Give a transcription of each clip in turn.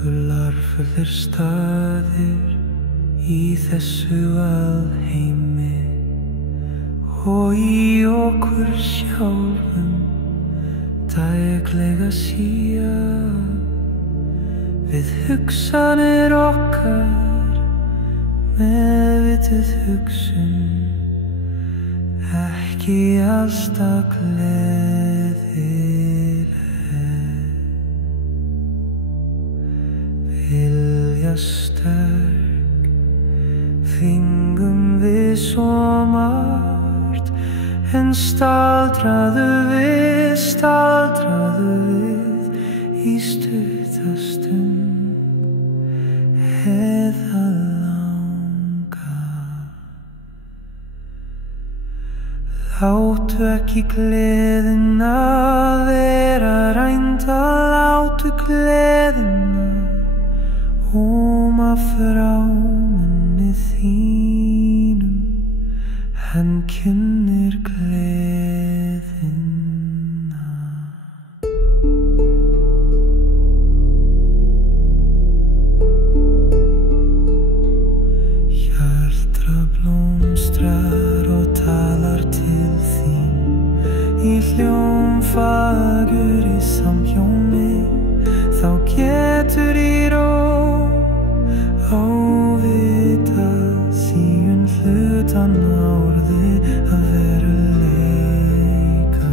Dularfullir staðir í þessu alheimi og í okkur sjálfum daglega síja við hugsanir okkar meðvituð hugsun ekki alltaf gleðileg vilja sterk fengum við svo margt en staldraðu við í stutta stund eða langa. Láttu ekki gleðina vera rænda, láttu gleðina frá munni þínum, hann kynnir gleðina. Hjarta blómstrar og talar til þín í hljómfagur í samhjómi, þá getur í ró ávitað síun hlutan orði að veruleika.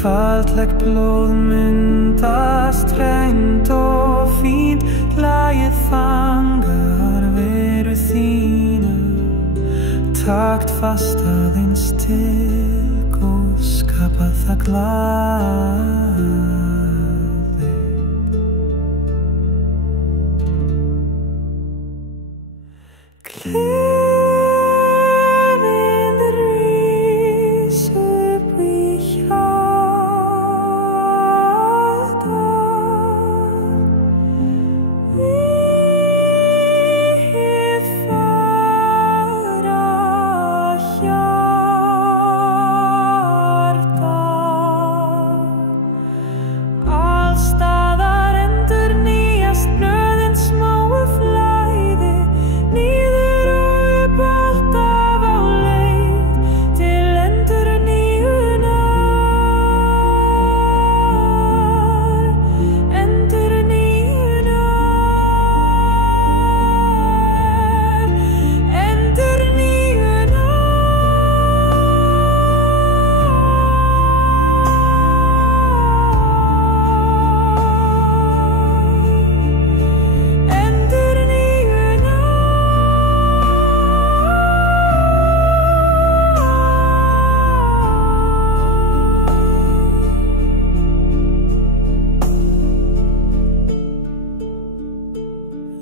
Fallegt blóð myndast hreint og fínt, lagið fangar veru þína, takt fast aðeins til góð skapa það glaði. Gleðin rís upp í hjarta, við fara hjarta, alls staðar endurnýjast blöðin smáu flæði niður.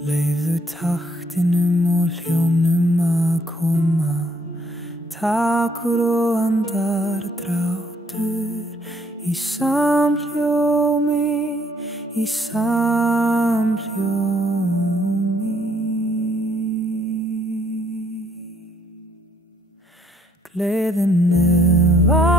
Leyfðu taktinum og hljómnum að koma, takur og andardráttur í samhljómi, Gleðin var